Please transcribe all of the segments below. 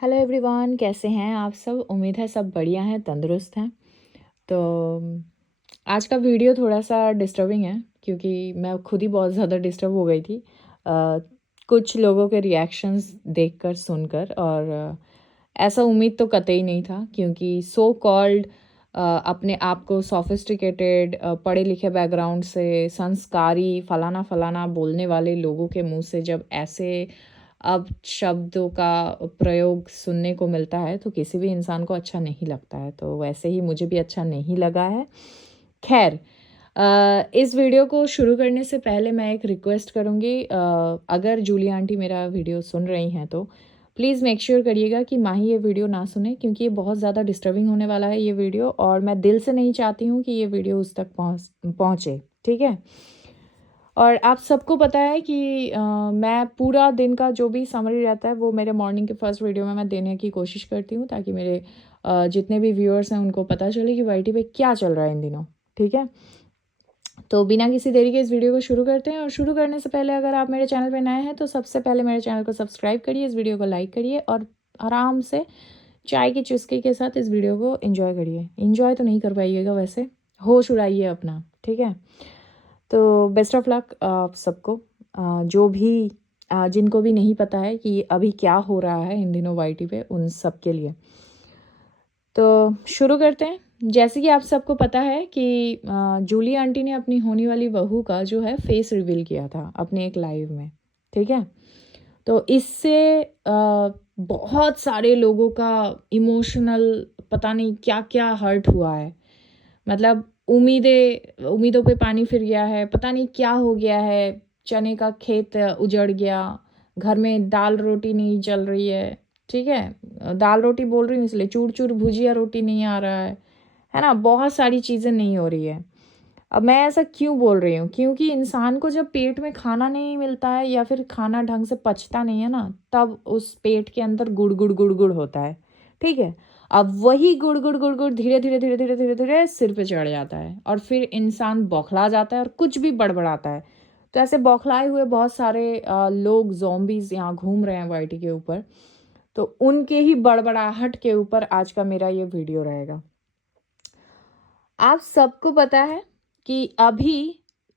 Hello everyone, कैसे हैं आप सब। उम्मीद है सब बढ़िया हैं, तंदुरुस्त हैं। तो आज का वीडियो थोड़ा सा डिस्टर्बिंग है क्योंकि मैं खुद ही बहुत ज़्यादा डिस्टर्ब हो गई थी कुछ लोगों के रिएक्शंस देखकर सुनकर। और ऐसा उम्मीद तो कतई नहीं था क्योंकि सो कॉल्ड अपने आप को सोफिस्टिकेटेड पढ़े लिखे बैकग्राउंड से संस्कारी फलाना फलाना बोलने वाले लोगों के मुंह से जब ऐसे अब शब्दों का प्रयोग सुनने को मिलता है तो किसी भी इंसान को अच्छा नहीं लगता है। तो वैसे ही मुझे भी अच्छा नहीं लगा है। खैर, इस वीडियो को शुरू करने से पहले मैं एक रिक्वेस्ट करूँगी। अगर जूली आंटी मेरा वीडियो सुन रही हैं तो प्लीज़ मेक श्योर करिएगा कि माही ये वीडियो ना सुने क्योंकि ये बहुत ज़्यादा डिस्टर्बिंग होने वाला है ये वीडियो, और मैं दिल से नहीं चाहती हूँ कि ये वीडियो उस तक पहुँचे। ठीक है। और आप सबको पता है कि मैं पूरा दिन का जो भी समरी रहता है वो मेरे मॉर्निंग के फर्स्ट वीडियो में मैं देने की कोशिश करती हूँ ताकि मेरे जितने भी व्यूअर्स हैं उनको पता चले कि वाईटी पे क्या चल रहा है इन दिनों। ठीक है। तो बिना किसी देरी के इस वीडियो को शुरू करते हैं। और शुरू करने से पहले अगर आप मेरे चैनल पर नए हैं तो सबसे पहले मेरे चैनल को सब्सक्राइब करिए, इस वीडियो को लाइक करिए और आराम से चाय की चुस्की के साथ इस वीडियो को एंजॉय करिए। एंजॉय तो नहीं कर पाइएगा, वैसे होश उड़ाइए अपना। ठीक है। तो बेस्ट ऑफ लक आप सबको। जो भी जिनको भी नहीं पता है कि अभी क्या हो रहा है इन दिनों वाईटी पे, उन सब के लिए तो शुरू करते हैं। जैसे कि आप सबको पता है कि जूली आंटी ने अपनी होने वाली बहू का जो है फेस रिवील किया था अपने एक लाइव में। ठीक है। तो इससे बहुत सारे लोगों का इमोशनल पता नहीं क्या क्या हर्ट हुआ है। मतलब उम्मीदों पे पानी फिर गया है, पता नहीं क्या हो गया है। चने का खेत उजड़ गया, घर में दाल रोटी नहीं चल रही है। ठीक है। दाल रोटी बोल रही हूँ इसलिए चूर चूर भुजिया रोटी नहीं आ रहा है ना। बहुत सारी चीज़ें नहीं हो रही है। अब मैं ऐसा क्यों बोल रही हूँ, क्योंकि इंसान को जब पेट में खाना नहीं मिलता है या फिर खाना ढंग से पचता नहीं है ना, तब उस पेट के अंदर गुड़ गुड़ गुड़ गुड़ होता है। ठीक है। अब वही गुड़ गुड़ गुड़ गुड़ धीरे धीरे धीरे धीरे धीरे धीरे सिर पे चढ़ जाता है और फिर इंसान बौखला जाता है और कुछ भी बड़बड़ाता है। तो ऐसे बौखलाए हुए बहुत सारे लोग ज़ॉम्बीज़ यहाँ घूम रहे हैं वाईटी के ऊपर। तो उनके ही बड़बड़ाहट के ऊपर आज का मेरा ये वीडियो रहेगा। आप सबको पता है कि अभी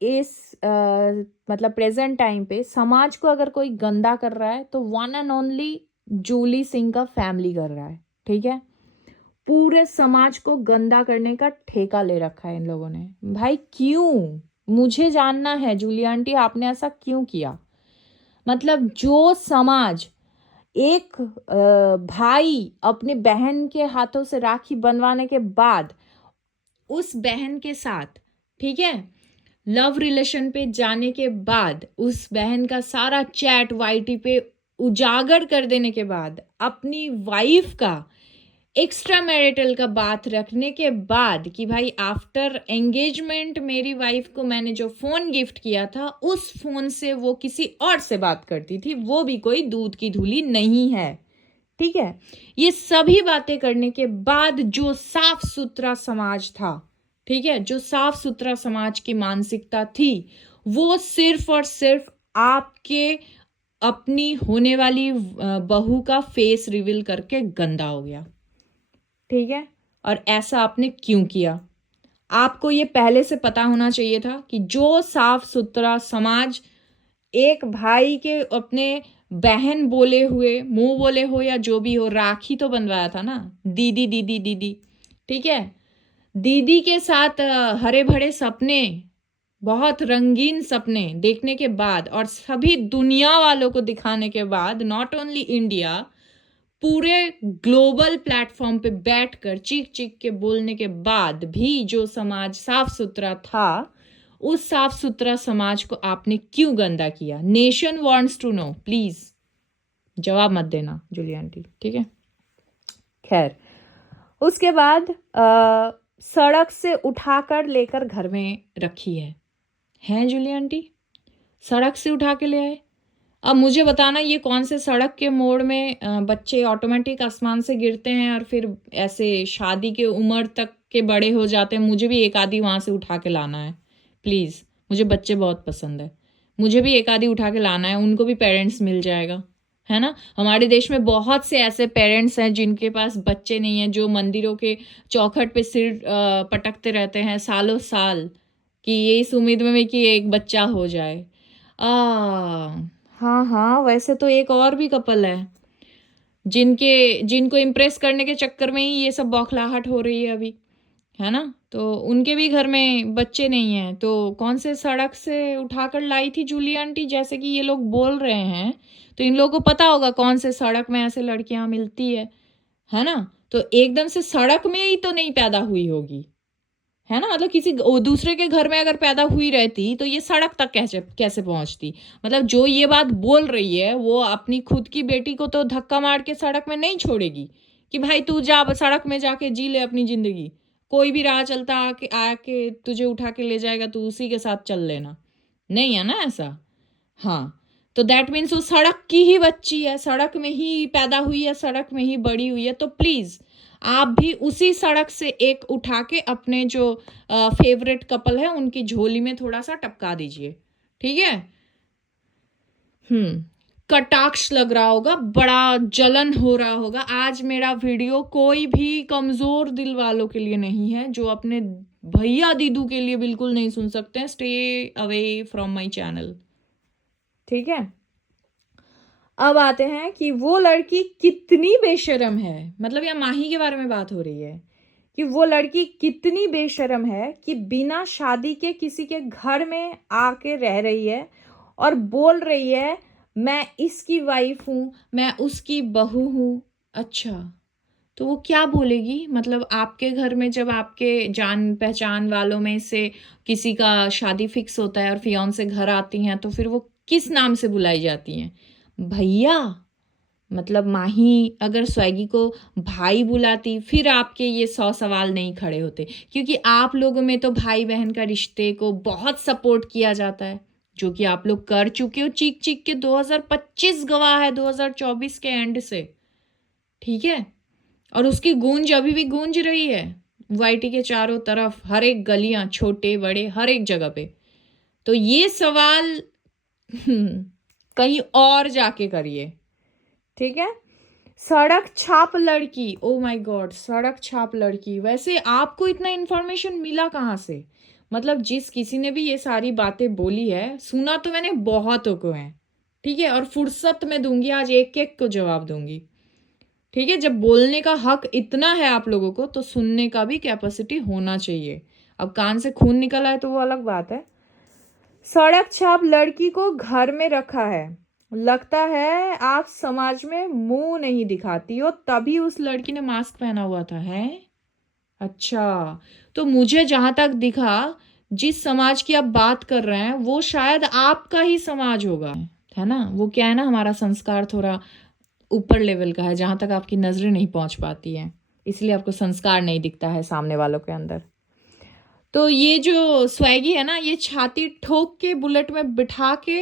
इस मतलब प्रेजेंट टाइम पे समाज को अगर कोई गंदा कर रहा है तो one and only Julie Singh का फैमिली कर रहा है। ठीक है। पूरे समाज को गंदा करने का ठेका ले रखा है इन लोगों ने। भाई क्यों, मुझे जानना है जूली आंटी आपने ऐसा क्यों किया। मतलब जो समाज एक भाई अपने बहन के हाथों से राखी बनवाने के बाद उस बहन के साथ, ठीक है, लव रिलेशन पे जाने के बाद उस बहन का सारा चैट वाईटी पे उजागर कर देने के बाद अपनी वाइफ का एक्स्ट्रा मैरिटल का बात रखने के बाद कि भाई आफ्टर एंगेजमेंट मेरी वाइफ को मैंने जो फ़ोन गिफ्ट किया था उस फ़ोन से वो किसी और से बात करती थी, वो भी कोई दूध की धूली नहीं है। ठीक है। ये सभी बातें करने के बाद जो साफ सुथरा समाज था, ठीक है, जो साफ सुथरा समाज की मानसिकता थी, वो सिर्फ और सिर्फ आपके अपनी होने वाली बहू का फेस रिवील करके गंदा हो गया। ठीक है। और ऐसा आपने क्यों किया, आपको ये पहले से पता होना चाहिए था कि जो साफ सुथरा समाज एक भाई के अपने बहन बोले हुए मुंह बोले हो या जो भी हो राखी तो बनवाया था ना, दीदी दीदी दीदी। ठीक है। दीदी के साथ हरे भरे सपने, बहुत रंगीन सपने देखने के बाद और सभी दुनिया वालों को दिखाने के बाद, नॉट ओनली इंडिया, पूरे ग्लोबल प्लेटफॉर्म पे बैठकर चीख चीख के बोलने के बाद भी जो समाज साफ सुथरा था, उस साफ सुथरा समाज को आपने क्यों गंदा किया। Nation wants to know, please जवाब मत देना जूली आंटी। ठीक है। खैर, उसके बाद सड़क से उठाकर लेकर घर में रखी है जूली आंटी, सड़क से उठा के ले आए। अब मुझे बताना ये कौन से सड़क के मोड़ में बच्चे ऑटोमेटिक आसमान से गिरते हैं और फिर ऐसे शादी के उम्र तक के बड़े हो जाते हैं। मुझे भी एक आधी वहाँ से उठा के लाना है प्लीज़, मुझे बच्चे बहुत पसंद है, मुझे भी एक आधी उठा के लाना है, उनको भी पेरेंट्स मिल जाएगा। है ना। हमारे देश में बहुत से ऐसे पेरेंट्स हैं जिनके पास बच्चे नहीं हैं, जो मंदिरों के चौखट पे सिर पटकते रहते हैं सालों साल, कि ये इस उम्मीद में कि एक बच्चा हो जाए। हाँ हाँ, वैसे तो एक और भी कपल है जिनको इम्प्रेस करने के चक्कर में ही ये सब बौखलाहट हो रही है अभी, है ना। तो उनके भी घर में बच्चे नहीं हैं, तो कौन से सड़क से उठाकर लाई थी जूली आंटी, जैसे कि ये लोग बोल रहे हैं। तो इन लोगों को पता होगा कौन से सड़क में ऐसे लड़कियां मिलती है ना। तो एकदम से सड़क में ही तो नहीं पैदा हुई होगी, है ना। मतलब किसी दूसरे के घर में अगर पैदा हुई रहती तो ये सड़क तक कैसे कैसे पहुंचती। मतलब जो ये बात बोल रही है वो अपनी खुद की बेटी को तो धक्का मार के सड़क में नहीं छोड़ेगी कि भाई तू जा सड़क में जाके जी ले अपनी जिंदगी। कोई भी राह चलता आके आके तुझे उठा के ले जाएगा, तू उसी के साथ चल लेना, नहीं है ना ऐसा। हाँ, तो दैट मीन्स वो सड़क की ही बच्ची है, सड़क में ही पैदा हुई है, सड़क में ही बड़ी हुई है। तो प्लीज आप भी उसी सड़क से एक उठा के अपने जो फेवरेट कपल है उनकी झोली में थोड़ा सा टपका दीजिए, ठीक है। कटाक्ष लग रहा होगा, बड़ा जलन हो रहा होगा। आज मेरा वीडियो कोई भी कमजोर दिल वालों के लिए नहीं है, जो अपने भैया दीदू के लिए बिल्कुल नहीं सुन सकते हैं। Stay away from my channel, ठीक है। अब आते हैं कि वो लड़की कितनी बेशरम है। मतलब या माही के बारे में बात हो रही है कि वो लड़की कितनी बेशरम है कि बिना शादी के किसी के घर में आके रह रही है और बोल रही है मैं इसकी वाइफ हूं, मैं उसकी बहू हूं। अच्छा, तो वो क्या बोलेगी। मतलब आपके घर में जब आपके जान पहचान वालों में से किसी का शादी फिक्स होता है और फियांसे घर आती हैं, तो फिर वो किस नाम से बुलाई जाती हैं। भैया, मतलब माही अगर स्वैगी को भाई बुलाती फिर आपके ये 100 सवाल नहीं खड़े होते, क्योंकि आप लोगों में तो भाई बहन का रिश्ते को बहुत सपोर्ट किया जाता है, जो कि आप लोग कर चुके हो चीख चीख के। 2025 गवाह है 2024 के एंड से, ठीक है। और उसकी गूंज अभी भी गूंज रही है वाईटी के चारों तरफ, हर एक गलियां, छोटे बड़े, हर एक जगह पे। तो ये सवाल कहीं और जाके करिए, ठीक है। सड़क छाप लड़की, ओ माय गॉड, सड़क छाप लड़की। वैसे आपको इतना इन्फॉर्मेशन मिला कहाँ से। मतलब जिस किसी ने भी ये सारी बातें बोली है, सुना तो मैंने बहुतों को है, ठीक है। और फुर्सत में दूंगी, आज एक एक को जवाब दूंगी, ठीक है। जब बोलने का हक इतना है आप लोगों को, तो सुनने का भी कैपेसिटी होना चाहिए। अब कान से खून निकला है तो वो अलग बात है। सड़क छाप लड़की को घर में रखा है, लगता है आप समाज में मुंह नहीं दिखाती हो, तभी उस लड़की ने मास्क पहना हुआ था, है। अच्छा, तो मुझे जहां तक दिखा, जिस समाज की आप बात कर रहे हैं वो शायद आपका ही समाज होगा, है ना। वो क्या है ना, हमारा संस्कार थोड़ा ऊपर लेवल का है, जहां तक आपकी नजरें नहीं पहुंच पाती हैं, इसलिए आपको संस्कार नहीं दिखता है सामने वालों के अंदर। तो ये जो स्वैगी है ना, ये छाती ठोक के बुलेट में बिठा के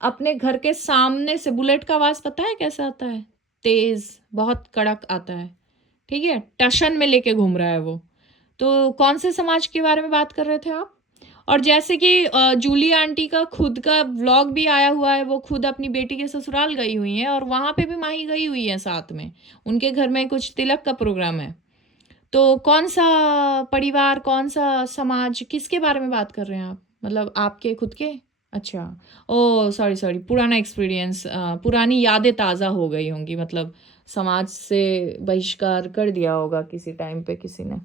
अपने घर के सामने से, बुलेट का आवाज पता है कैसा आता है, तेज, बहुत कड़क आता है, ठीक है। टशन में लेके घूम रहा है वो। तो कौन से समाज के बारे में बात कर रहे थे आप। और जैसे कि जूली आंटी का खुद का व्लॉग भी आया हुआ है, वो खुद अपनी बेटी के ससुराल गई हुई हैं और वहां पे भी माही गई हुई है साथ में, उनके घर में कुछ तिलक का प्रोग्राम है। तो कौन सा परिवार, कौन सा समाज, किसके बारे में बात कर रहे हैं आप। मतलब आपके खुद के। अच्छा, ओ सॉरी सॉरी, पुराना एक्सपीरियंस, पुरानी यादें ताज़ा हो गई होंगी। मतलब समाज से बहिष्कार कर दिया होगा किसी टाइम पे किसी ने।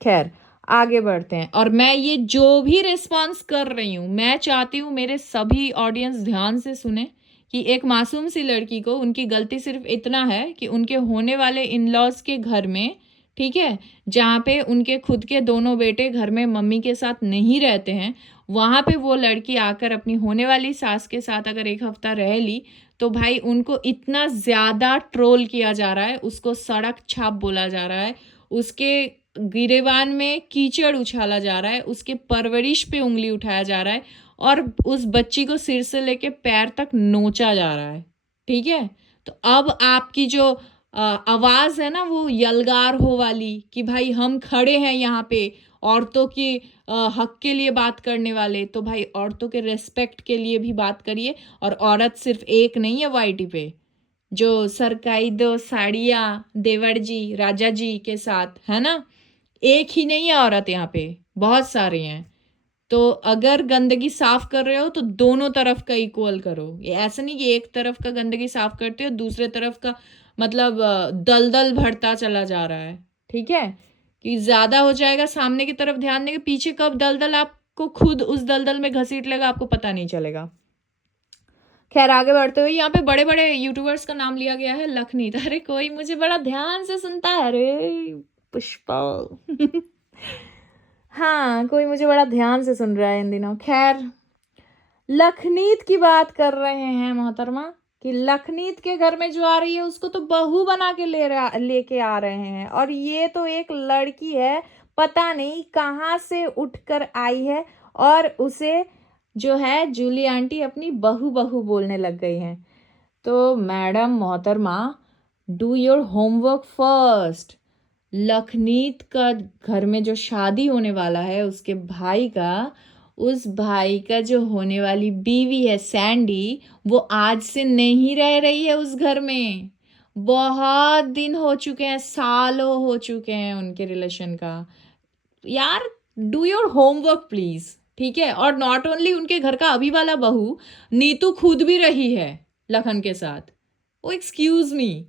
खैर, आगे बढ़ते हैं। और मैं ये जो भी रिस्पॉन्स कर रही हूँ, मैं चाहती हूँ मेरे सभी ऑडियंस ध्यान से सुने कि एक मासूम सी लड़की को, उनकी गलती सिर्फ इतना है कि उनके होने वाले इन लॉज के घर में, ठीक है, जहाँ पे उनके खुद के दोनों बेटे घर में मम्मी के साथ नहीं रहते हैं, वहाँ पे वो लड़की आकर अपनी होने वाली सास के साथ अगर एक हफ्ता रह ली, तो भाई उनको इतना ज़्यादा ट्रोल किया जा रहा है, उसको सड़क छाप बोला जा रहा है, उसके गिरेबान में कीचड़ उछाला जा रहा है, उसके परवरिश पे उंगली उठाया जा रहा है, और उस बच्ची को सिर से लेके पैर तक नोचा जा रहा है, ठीक है। तो अब आपकी जो आवाज है ना, वो यलगार हो वाली कि भाई हम खड़े हैं यहाँ पे औरतों की हक के लिए बात करने वाले, तो भाई औरतों के रेस्पेक्ट के लिए भी बात करिए। और औरत सिर्फ एक नहीं है वाईटी पे, जो सरकाई दो साड़ियाँ देवर जी राजा जी के साथ, है ना? एक ही नहीं है औरत यहाँ पे, बहुत सारे हैं। तो अगर गंदगी साफ कर रहे हो तो दोनों तरफ का इक्वल करो। ये ऐसा नहीं कि एक तरफ का गंदगी साफ करते हो, दूसरे तरफ का मतलब दलदल बढ़ता चला जा रहा है, ठीक है? कि ज़्यादा हो जाएगा, सामने की तरफ ध्यान देंगे, पीछे कब दलदल आपको खुद उस दलदल में घसीट लेगा आपको पता नहीं चलेगा। खैर आगे बढ़ते हुए यहाँ पे बड़े-बड़े यूट्यूबर्स का नाम लिया गया है लखनीत। अरे कोई मुझे बड़ा ध्यान से सुनता है, अरे पुष्पा। हाँ, कोई मुझे बड़ा ध्यान से सुन रहा है इन दिनों। खैर लखनीत की बात कर रहे हैं मोहतरमा कि लखनीत के घर में जो आ रही है उसको तो बहू बना के लेके आ रहे हैं, और ये तो एक लड़की है, पता नहीं कहाँ से उठकर आई है और उसे जो है जूली आंटी अपनी बहू बहू बोलने लग गई हैं। तो मैडम मोहतरमा, do your homework first. Lakhneet का घर में जो शादी होने वाला है उसके भाई का, उस भाई का जो होने वाली बीवी है सैंडी, वो आज से नहीं रह रही है उस घर में। बहुत दिन हो चुके हैं, सालों हो चुके हैं उनके रिलेशन का। यार डू योर होमवर्क प्लीज, ठीक है? और नॉट ओनली उनके घर का अभी वाला बहू, नीतू खुद भी रही है लखन के साथ। ओ एक्सक्यूज मी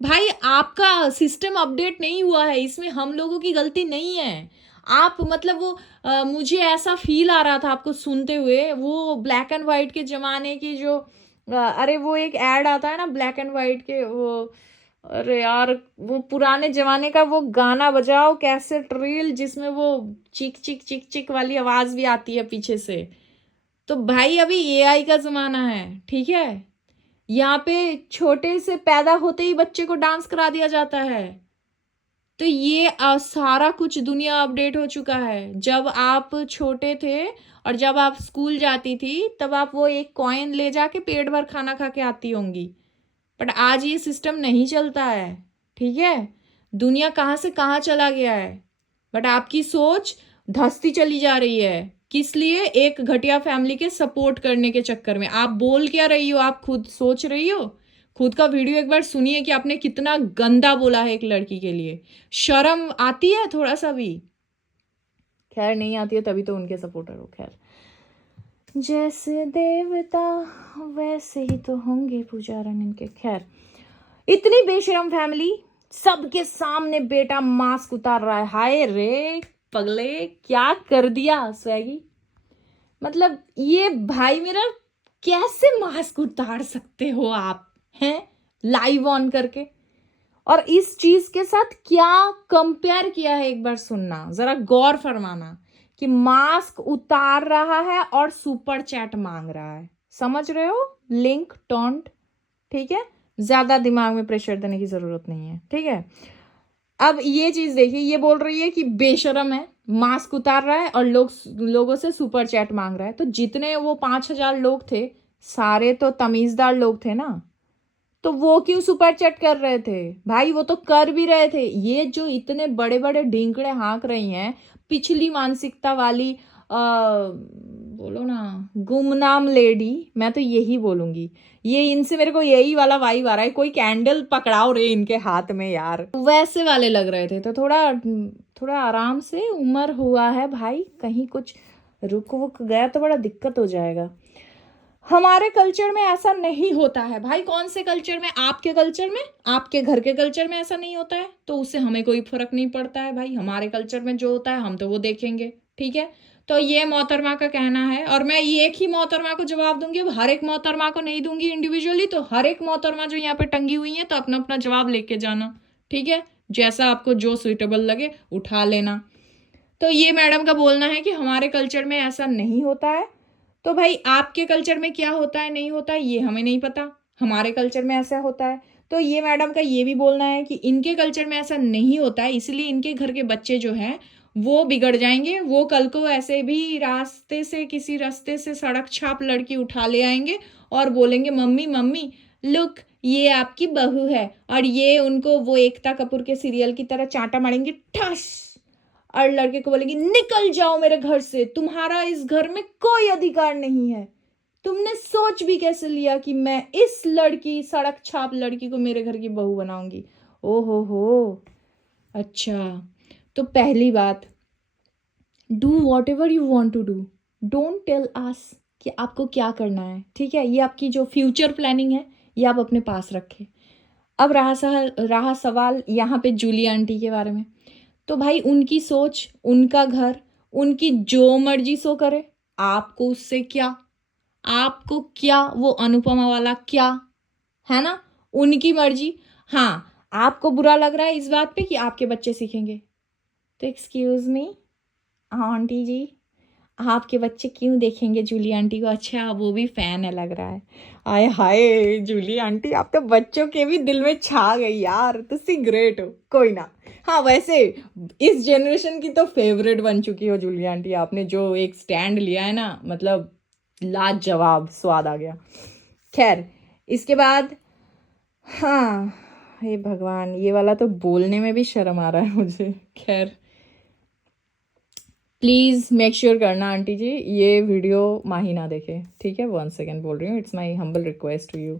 भाई, आपका सिस्टम अपडेट नहीं हुआ है, इसमें हम लोगों की गलती नहीं है। आप मतलब वो मुझे ऐसा फील आ रहा था आपको सुनते हुए, वो ब्लैक एंड वाइट के ज़माने की जो अरे वो एक ऐड आता है ना ब्लैक एंड वाइट के, वो अरे यार वो पुराने ज़माने का वो गाना बजाओ कैसेट रील जिसमें वो चिक चिक चिक चिक वाली आवाज़ भी आती है पीछे से। तो भाई अभी एआई का ज़माना है, ठीक है? यहाँ पे छोटे से पैदा होते ही बच्चे को डांस करा दिया जाता है। तो ये सारा कुछ दुनिया अपडेट हो चुका है। जब आप छोटे थे और जब आप स्कूल जाती थी तब आप वो एक कॉइन ले जाके पेट भर खाना खा के आती होंगी, बट आज ये सिस्टम नहीं चलता है, ठीक है? दुनिया कहाँ से कहाँ चला गया है, बट आपकी सोच धंसती चली जा रही है। किस लिए? एक घटिया फैमिली के सपोर्ट करने के चक्कर में। आप बोल क्या रही हो, आप खुद सोच रही हो? खुद का वीडियो एक बार सुनिए कि आपने कितना गंदा बोला है एक लड़की के लिए। शर्म आती है थोड़ा सा भी? खैर नहीं आती है तभी तो उनके सपोर्टर हो। खैर जैसे देवता वैसे ही तो होंगे पुजारन इनके। खैर इतनी बेशरम फैमिली, सबके सामने बेटा मास्क उतार रहा है। हाय रे पगले, क्या कर दिया स्वैगी। मतलब ये भाई मेरा, कैसे मास्क उतार सकते हो आप, हैं लाइव ऑन करके? और इस चीज के साथ क्या कंपेयर किया है एक बार सुनना, जरा गौर फरमाना कि मास्क उतार रहा है और सुपर चैट मांग रहा है। समझ रहे हो? लिंक टोंट, ठीक है? ज्यादा दिमाग में प्रेशर देने की जरूरत नहीं है, ठीक है? अब ये चीज देखिए, ये बोल रही है कि बेशरम है, मास्क उतार रहा है और लोगों से सुपर चैट मांग रहा है। तो जितने वो 5,000 लोग थे सारे तो तमीजदार लोग थे ना, तो वो क्यों सुपर चैट कर रहे थे भाई? वो तो कर भी रहे थे। ये जो इतने बड़े बड़े ढींकड़े हाँक रही हैं, पिछली मानसिकता वाली बोलो ना गुमनाम लेडी, मैं तो यही बोलूंगी। ये इनसे मेरे को यही वाला वाइब आ रहा है, कोई कैंडल पकड़ाओ रे इनके हाथ में यार, वैसे वाले लग रहे थे। तो थोड़ा थोड़ा आराम से, उम्र हुआ है भाई, कहीं कुछ रुक वुक गया तो बड़ा दिक्कत हो जाएगा। हमारे कल्चर में ऐसा नहीं होता है भाई। कौन से कल्चर में? आपके कल्चर में, आपके घर के कल्चर में ऐसा नहीं होता है तो उससे हमें कोई फर्क नहीं पड़ता है भाई। हमारे कल्चर में जो होता है हम तो वो देखेंगे, ठीक है? तो ये मोहतरमा का कहना है, और मैं एक ही मोहतरमा को जवाब दूंगी, अब हर एक मोहतरमा को नहीं दूंगी इंडिविजुअली। तो हर एक मोहतरमा जो यहाँ पे टंगी हुई है तो अपना अपना जवाब लेके जाना, ठीक है? जैसा आपको जो सुइटेबल लगे उठा लेना। तो ये मैडम का बोलना है कि हमारे कल्चर में ऐसा नहीं होता है। तो भाई आपके कल्चर में क्या होता है नहीं होता है ये हमें नहीं पता, हमारे कल्चर में ऐसा होता है। तो ये मैडम का ये भी बोलना है कि इनके कल्चर में ऐसा नहीं होता है, इसलिए इनके घर के बच्चे जो हैं वो बिगड़ जाएंगे। वो कल को ऐसे भी रास्ते से, किसी रास्ते से सड़क छाप लड़की उठा ले आएंगे और बोलेंगे मम्मी मम्मी लुक ये आपकी बहू है, और ये उनको वो एकता कपूर के सीरियल की तरह चांटा मारेंगे ठस, और लड़के को बोलेगी निकल जाओ मेरे घर से, तुम्हारा इस घर में कोई अधिकार नहीं है। तुमने सोच भी कैसे लिया कि मैं इस लड़की, सड़क छाप लड़की को मेरे घर की बहू बनाऊंगी? ओ हो, अच्छा। तो पहली बात, do whatever you want to do, don't tell us कि आपको क्या करना है, ठीक है? ये आपकी जो फ्यूचर प्लानिंग है ये आप अपने पास रखें। अब रहा सवाल यहाँ पे जूली आंटी के बारे में। तो भाई उनकी सोच, उनका घर, उनकी जो मर्जी सो करे, आपको उससे क्या? आपको क्या वो अनुपमा वाला क्या, है ना? उनकी मर्जी। हाँ, आपको बुरा लग रहा है इस बात पे कि आपके बच्चे सीखेंगे, तो एक्सक्यूज मी आंटी जी, आपके बच्चे क्यों देखेंगे जूली आंटी को? अच्छा, वो भी फैन है लग रहा है। आय हाय जूली आंटी, आप तो बच्चों के भी दिल में छा गई यार, तुसी ग्रेट हो। कोई ना, हाँ वैसे इस जनरेशन की तो फेवरेट बन चुकी हो जूली आंटी। आपने जो एक स्टैंड लिया है ना, मतलब लाजवाब, स्वाद आ गया। खैर, इसके बाद, हाँ, हे भगवान, ये वाला तो बोलने में भी शर्म आ रहा है मुझे। खैर, प्लीज़ मेक श्योर करना आंटी जी ये वीडियो माही ना देखे, ठीक है? 1 सेकेंड बोल रही हूँ, it's my humble request to you.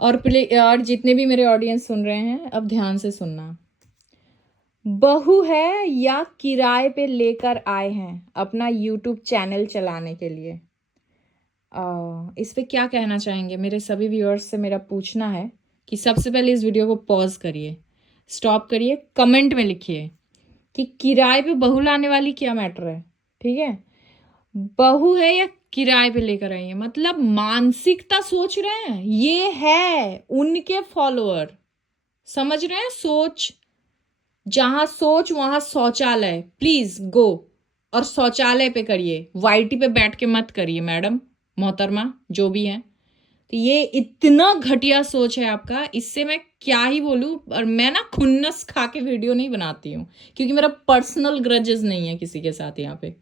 और जितने भी मेरे ऑडियंस सुन रहे हैं, अब ध्यान से सुनना। बहू है या किराए पे लेकर आए हैं अपना यूट्यूब चैनल चलाने के लिए? इस पे क्या कहना चाहेंगे? मेरे सभी व्यूअर्स से मेरा पूछना है कि सबसे पहले इस वीडियो को पॉज करिए, स्टॉप करिए, कमेंट में लिखिए कि किराए पे बहू लाने वाली क्या मैटर है, ठीक है? बहू है या किराए पे लेकर आई है, मतलब मानसिकता सोच रहे हैं, ये है उनके फॉलोअर, समझ रहे हैं? सोच, जहां सोच वहां शौचालय, प्लीज गो और शौचालय पे करिए, वाईटी पे बैठ के मत करिए मैडम, मोहतरमा जो भी है। तो ये इतना घटिया सोच है आपका, इससे मैं क्या ही बोलूं। और मैं ना खुन्नस खा के वीडियो नहीं बनाती हूँ, क्योंकि मेरा पर्सनल ग्रजेस नहीं है किसी के साथ यहाँ पे,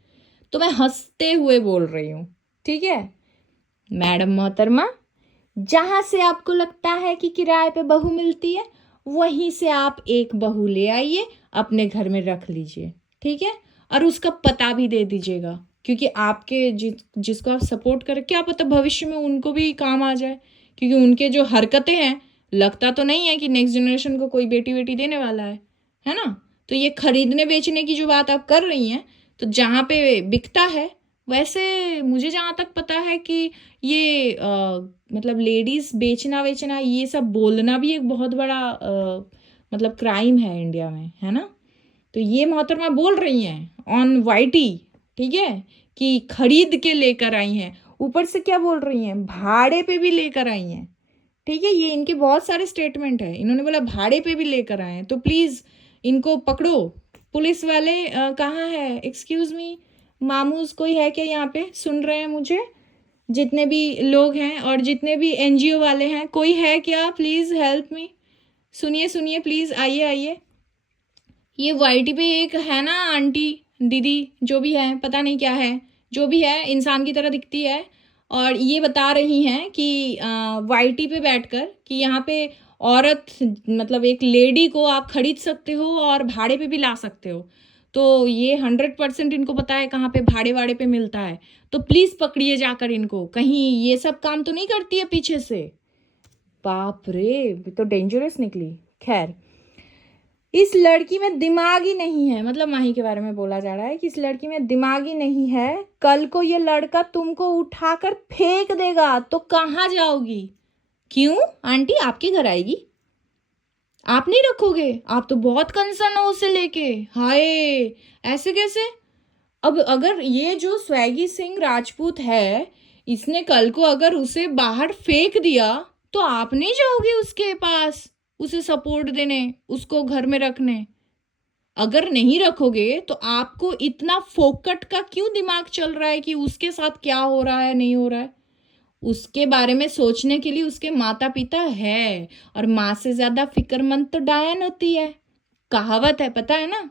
तो मैं हंसते हुए बोल रही हूँ, ठीक है? मैडम मोहतरमा, जहां से आपको लगता है कि किराए पे बहू मिलती है, वहीं से आप एक बहू ले आइए, अपने घर में रख लीजिए, ठीक है? और उसका पता भी दे दीजिएगा, क्योंकि आपके जिसको आप सपोर्ट करें, क्या पता भविष्य में उनको भी काम आ जाए, क्योंकि उनके जो हरकतें हैं, लगता तो नहीं है कि नेक्स्ट जनरेशन को कोई बेटी बेटी देने वाला है ना? तो ये खरीदने बेचने की जो बात आप कर रही हैं, तो जहाँ पे बिकता है, वैसे मुझे जहाँ तक पता है कि ये मतलब लेडीज बेचना वेचना, ये सब बोलना भी एक बहुत बड़ा मतलब क्राइम है इंडिया में, है ना? तो ये मोहतरमा बोल रही हैं ऑन वाईटी, ठीक है, कि खरीद के लेकर आई हैं, ऊपर से क्या बोल रही हैं, भाड़े पे भी लेकर आई हैं, ठीक है? ये इनके बहुत सारे स्टेटमेंट है, इन्होंने बोला भाड़े पे भी लेकर आए हैं। तो प्लीज़ इनको पकड़ो, पुलिस वाले कहाँ है? एक्सक्यूज मी, मामूज कोई है क्या यहाँ पे? सुन रहे हैं मुझे जितने भी लोग हैं और जितने भी एनजीओ वाले हैं, कोई है क्या? प्लीज़ हेल्प मी, सुनिए सुनिए प्लीज़, आइए आइए। ये वाईटी पे एक है ना आंटी, दीदी, जो भी है, पता नहीं क्या है, जो भी है, इंसान की तरह दिखती है, और ये बता रही हैं कि वाईटी पे बैठकर कि यहाँ पे औरत, मतलब एक लेडी को आप खरीद सकते हो और भाड़े पे भी ला सकते हो। तो ये 100% इनको पता है कहाँ पे भाड़े वाड़े पे मिलता है। तो प्लीज़ पकड़िए जाकर इनको, कहीं ये सब काम तो नहीं करती है पीछे से। बाप रे, ये तो डेंजरस निकली। खैर, इस लड़की में दिमाग ही नहीं है, मतलब माही के बारे में बोला जा रहा है कि इस लड़की में दिमाग ही नहीं है, कल को ये लड़का तुमको उठाकर फेंक देगा तो कहाँ जाओगी? क्यों आंटी, आपके घर आएगी? आप नहीं रखोगे? आप तो बहुत कंसर्न हो उसे लेके। हाय, ऐसे कैसे? अब अगर ये जो स्वैगी सिंह राजपूत है, इसने कल को अगर उसे बाहर फेंक दिया, तो आप नहीं जाओगे उसके पास उसे सपोर्ट देने, उसको घर में रखने? अगर नहीं रखोगे तो आपको इतना फोकट का क्यों दिमाग चल रहा है कि उसके साथ क्या हो रहा है, नहीं हो रहा है? उसके बारे में सोचने के लिए उसके माता पिता है, और माँ से ज्यादा फिक्रमंद तो डायन होती है। कहावत है, पता है ना?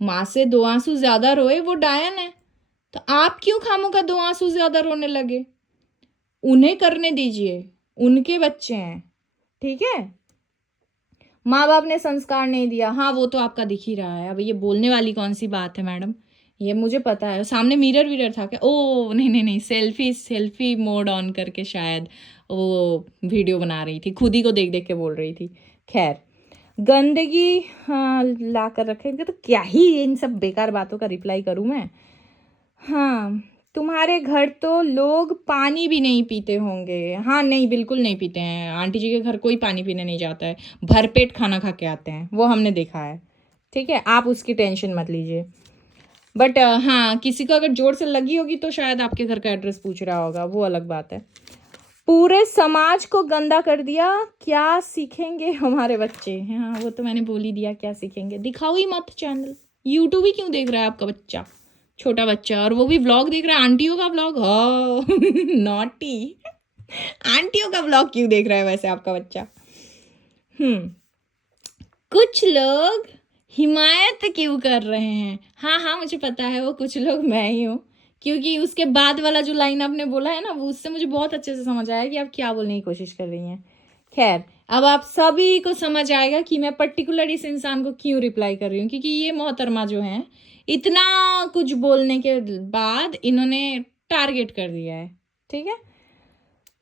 माँ से 2 आंसू ज्यादा रोए वो डायन है। तो आप क्यों खामों का 2 आंसू ज्यादा रोने लगे? उन्हें करने दीजिए, उनके बच्चे हैं, ठीक है? माँ बाप ने संस्कार नहीं दिया, हाँ वो तो आपका दिख ही रहा है। अब ये बोलने वाली कौन सी बात है मैडम? ये मुझे पता है। सामने मिरर विरर था क्या? ओ नहीं नहीं नहीं, सेल्फी मोड ऑन करके शायद वो वीडियो बना रही थी, खुद ही को देख देख के बोल रही थी। खैर, गंदगी हाँ ला कर रखेंगे तो क्या ही इन सब बेकार बातों का रिप्लाई करूँ मैं। हाँ, तुम्हारे घर तो लोग पानी भी नहीं पीते होंगे। हाँ नहीं, बिल्कुल नहीं पीते हैं। आंटी जी के घर कोई पानी पीने नहीं जाता है, भरपेट खाना खा के आते हैं, वो हमने देखा है। ठीक है, आप उसकी टेंशन मत लीजिए। बट हाँ, किसी को अगर जोर से लगी होगी तो शायद आपके घर का एड्रेस पूछ रहा होगा, वो अलग बात है। पूरे समाज को गंदा कर दिया, क्या सीखेंगे हमारे बच्चे? हाँ वो तो मैंने बोल ही दिया, क्या सीखेंगे। दिखाओ ही मत चैनल, यूट्यूब ही क्यों देख रहा है आपका बच्चा, छोटा बच्चा, और वो भी व्लॉग देख रहा है, आंटियों का व्लॉग। हाँ नॉटी आंटियों का व्लॉग क्यों देख रहा है वैसे आपका बच्चा? कुछ लोग हिमायत क्यों कर रहे हैं? हाँ हाँ मुझे पता है, वो कुछ लोग मैं ही हूँ, क्योंकि उसके बाद वाला जो लाइन आपने बोला है ना, वो उससे मुझे बहुत अच्छे से समझ आया कि आप क्या बोलने की कोशिश कर रही हैं। खैर, अब आप सभी को समझ आएगा कि मैं पर्टिकुलर इस इंसान को क्यों रिप्लाई कर रही हूँ, क्योंकि ये मोहतरमा जो है, इतना कुछ बोलने के बाद इन्होंने टारगेट कर दिया है। ठीक है,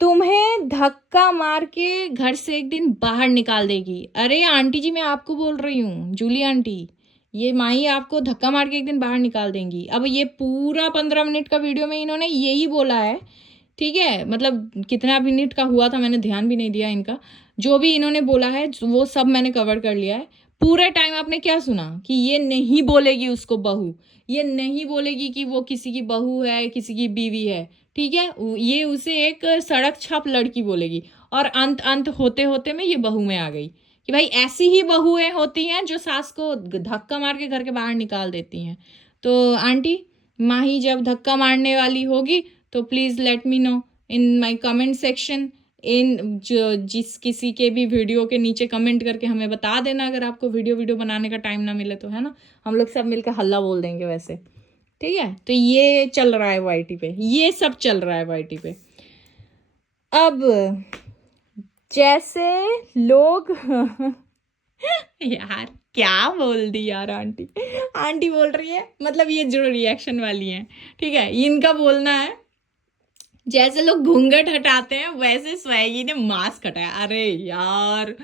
तुम्हें धक्का मार के घर से एक दिन बाहर निकाल देगी। अरे आंटी जी, मैं आपको बोल रही हूँ, जूली आंटी, ये माही आपको धक्का मार के एक दिन बाहर निकाल देंगी। अब ये पूरा 15 मिनट का वीडियो में इन्होंने यही बोला है। ठीक है, मतलब कितना मिनट का हुआ था मैंने ध्यान भी नहीं दिया इनका। जो भी इन्होंने बोला है वो सब मैंने कवर कर लिया है। पूरे टाइम आपने क्या सुना कि ये नहीं बोलेगी उसको बहू, ये नहीं बोलेगी कि वो किसी की बहू है, किसी की बीवी है। ठीक है, ये उसे एक सड़क छाप लड़की बोलेगी, और अंत अंत होते होते में ये बहू में आ गई कि भाई ऐसी ही बहुएं होती हैं जो सास को धक्का मार के घर के बाहर निकाल देती हैं। तो आंटी, माही जब धक्का मारने वाली होगी तो please let me know in my comment section. इन जो जिस किसी के भी वीडियो के नीचे कमेंट करके हमें बता देना, अगर आपको वीडियो बनाने का टाइम ना मिले तो, है ना। हम लोग सब मिलकर हल्ला बोल देंगे वैसे। ठीक है, तो ये चल रहा है वाईटी पे, ये सब चल रहा है वाईटी पे। अब जैसे लोग यार क्या बोल दी यार आंटी, आंटी बोल रही है, मतलब ये जो रिएक्शन वाली है, ठीक है, इनका बोलना है जैसे लोग घूंघट हटाते हैं वैसे स्वैगी ने मास्क हटाया। अरे यार,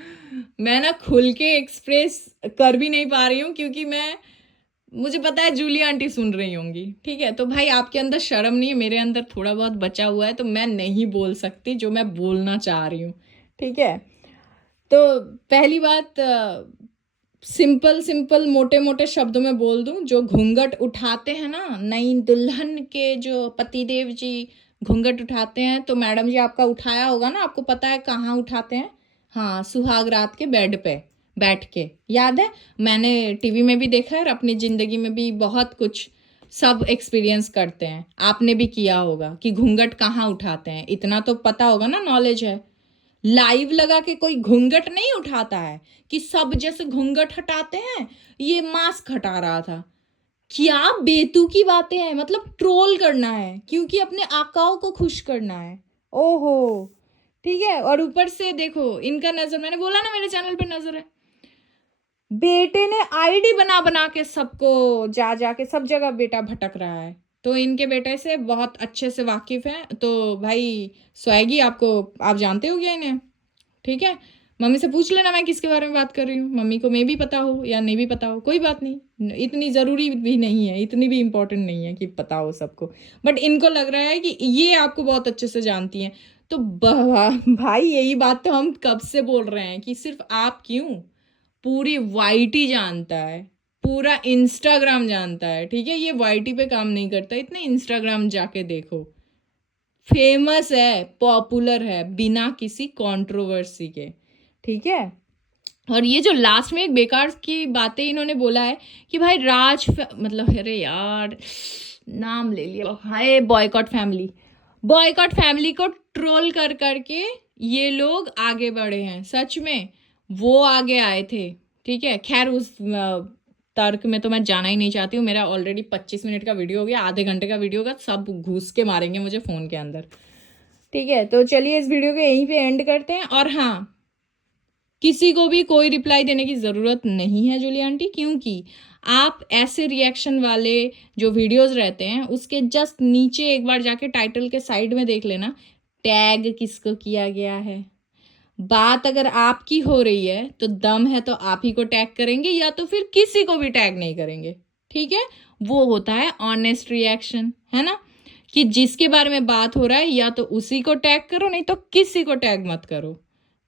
मैं ना खुल के एक्सप्रेस कर भी नहीं पा रही हूँ, क्योंकि मुझे पता है जूली आंटी सुन रही होंगी। ठीक है, तो भाई आपके अंदर शर्म नहीं है, मेरे अंदर थोड़ा बहुत बचा हुआ है, तो मैं नहीं बोल सकती जो मैं बोलना चाह रही हूँ। ठीक है, तो पहली बात, सिंपल सिंपल मोटे मोटे शब्दों में बोल दूं, जो घूंघट उठाते हैं ना, नई दुल्हन के जो पतिदेव जी घूंघट उठाते हैं, तो मैडम जी आपका उठाया होगा ना, आपको पता है कहाँ उठाते हैं? हाँ, सुहाग रात के बेड पे बैठ के, याद है? मैंने टीवी में भी देखा है और अपनी ज़िंदगी में भी बहुत कुछ सब एक्सपीरियंस करते हैं। आपने भी किया होगा कि घूंघट कहाँ उठाते हैं, इतना तो पता होगा ना, नॉलेज है। लाइव लगा के कोई घूंघट नहीं उठाता है कि सब जैसे घूंघट हटाते हैं, ये मास्क हटा रहा था। क्या बेतुकी बातें हैं, मतलब ट्रोल करना है क्योंकि अपने आकाओं को खुश करना है। ओहो, ठीक है, और ऊपर से देखो इनका नजर, मैंने बोला ना मेरे चैनल पे नजर है। बेटे ने आईडी बना बना के सबको जा जा के सब जगह बेटा भटक रहा है, तो इनके बेटे से बहुत अच्छे से वाकिफ हैं। तो भाई स्वैगी, आप जानते हो क्या इन्हें? ठीक है, मम्मी से पूछ लेना मैं किसके बारे में बात कर रही हूँ, मम्मी को मे भी पता हो या नहीं भी पता हो, कोई बात नहीं, इतनी ज़रूरी भी नहीं है, इतनी भी इम्पोर्टेंट नहीं है कि पता हो सबको। बट इनको लग रहा है कि ये आपको बहुत अच्छे से जानती हैं। तो भाई यही बात तो हम कब से बोल रहे हैं कि सिर्फ आप क्यों, पूरी वाईटी जानता है, पूरा इंस्टाग्राम जानता है। ठीक है, ये वाईटी पे काम नहीं करता, इतने इंस्टाग्राम जाके देखो, फेमस है, पॉपुलर है, बिना किसी कंट्रोवर्सी के। ठीक है, और ये जो लास्ट में एक बेकार की बातें इन्होंने बोला है कि भाई मतलब अरे यार नाम ले लिया, हाय, बॉयकॉट फैमिली को ट्रोल कर करके ये लोग आगे बढ़े हैं। सच में वो आगे आए थे। ठीक है, खैर उस तर्क में तो मैं जाना ही नहीं चाहती हूँ, मेरा ऑलरेडी 25 मिनट का वीडियो हो गया, आधे घंटे का वीडियो होगा, सब घुस के मारेंगे मुझे फ़ोन के अंदर। ठीक है, तो चलिए इस वीडियो को यहीं पे एंड करते हैं। और हाँ, किसी को भी कोई रिप्लाई देने की ज़रूरत नहीं है जूली आंटी, क्योंकि आप ऐसे रिएक्शन वाले जो वीडियोस रहते हैं उसके जस्ट नीचे एक बार जाके टाइटल के साइड में देख लेना, टैग किसको किया गया है। बात अगर आपकी हो रही है तो दम है तो आप ही को टैग करेंगे या तो फिर किसी को भी टैग नहीं करेंगे, ठीक है। वो होता है ऑनेस्ट रिएक्शन, है ना, कि जिसके बारे में बात हो रहा है या तो उसी को टैग करो, नहीं तो किसी को टैग मत करो,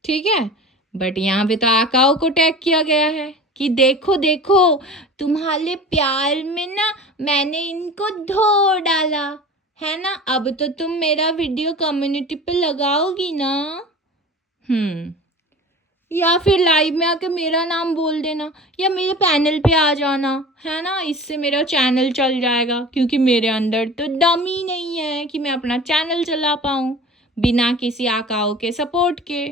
ठीक है। बट यहाँ पे तो आकाओ को टैग किया गया है कि देखो देखो तुम्हारे प्यार में ना मैंने इनको धो डाला, है ना, अब तो तुम मेरा वीडियो कम्युनिटी पे लगाओगी ना। या फिर लाइव में आके मेरा नाम बोल देना या मेरे पैनल पे आ जाना, है ना, इससे मेरा चैनल चल जाएगा, क्योंकि मेरे अंदर तो दम ही नहीं है कि मैं अपना चैनल चला पाऊँ बिना किसी आकाओ के सपोर्ट के।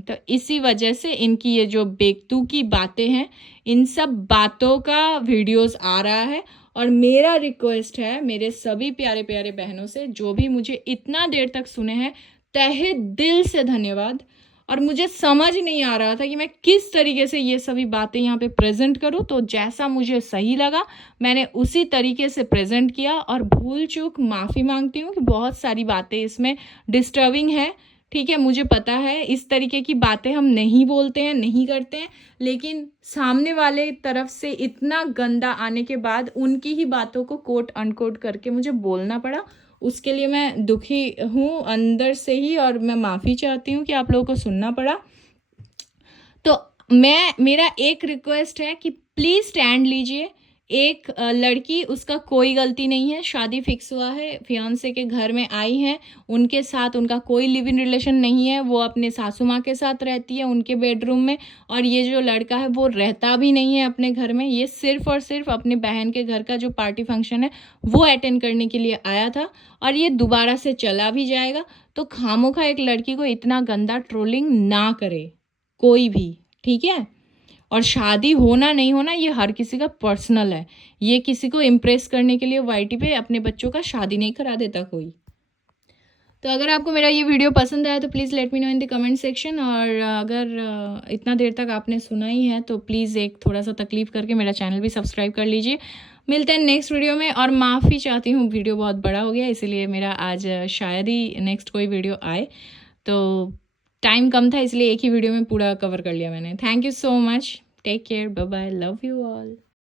तो इसी वजह से इनकी ये जो बेतुकी की बातें हैं, इन सब बातों का वीडियोस आ रहा है। और मेरा रिक्वेस्ट है मेरे सभी प्यारे प्यारे बहनों से, जो भी मुझे इतना देर तक सुने हैं, तहे दिल से धन्यवाद। और मुझे समझ नहीं आ रहा था कि मैं किस तरीके से ये सभी बातें यहाँ पे प्रेजेंट करूँ, तो जैसा मुझे सही लगा मैंने उसी तरीके से प्रेजेंट किया। और भूल चूक माफ़ी मांगती हूँ कि बहुत सारी बातें इसमें डिस्टर्बिंग है, ठीक है। मुझे पता है इस तरीके की बातें हम नहीं बोलते हैं, नहीं करते हैं, लेकिन सामने वाले तरफ से इतना गंदा आने के बाद उनकी ही बातों को कोट अनकोट करके मुझे बोलना पड़ा। उसके लिए मैं दुखी हूँ अंदर से ही, और मैं माफ़ी चाहती हूँ कि आप लोगों को सुनना पड़ा। तो मेरा एक रिक्वेस्ट है कि प्लीज़ स्टैंड लीजिए। एक लड़की, उसका कोई गलती नहीं है, शादी फिक्स हुआ है, फियांसे के घर में आई है, उनके साथ उनका कोई लिव इन रिलेशन नहीं है, वो अपने सासू माँ के साथ रहती है उनके बेडरूम में, और ये जो लड़का है वो रहता भी नहीं है अपने घर में, ये सिर्फ और सिर्फ अपने बहन के घर का जो पार्टी फंक्शन है वो अटेंड करने के लिए आया था, और ये दोबारा से चला भी जाएगा। तो खामोखा एक लड़की को इतना गंदा ट्रोलिंग ना करे कोई भी, ठीक है। और शादी होना नहीं होना ये हर किसी का पर्सनल है, ये किसी को इम्प्रेस करने के लिए वाईटी पे अपने बच्चों का शादी नहीं करा देता कोई। तो अगर आपको मेरा ये वीडियो पसंद आया तो please let me know in the comment section. और अगर इतना देर तक आपने सुना ही है तो प्लीज़ एक थोड़ा सा तकलीफ़ करके मेरा चैनल भी सब्सक्राइब कर लीजिए। मिलते हैं नेक्स्ट वीडियो में। और माफ़ी चाहती हूँ, वीडियो बहुत बड़ा हो गया इसीलिए मेरा आज शायद ही नेक्स्ट कोई वीडियो आए, तो टाइम कम था इसलिए एक ही वीडियो में पूरा कवर कर लिया मैंने। Thank you so much, take care, bye bye, love you all.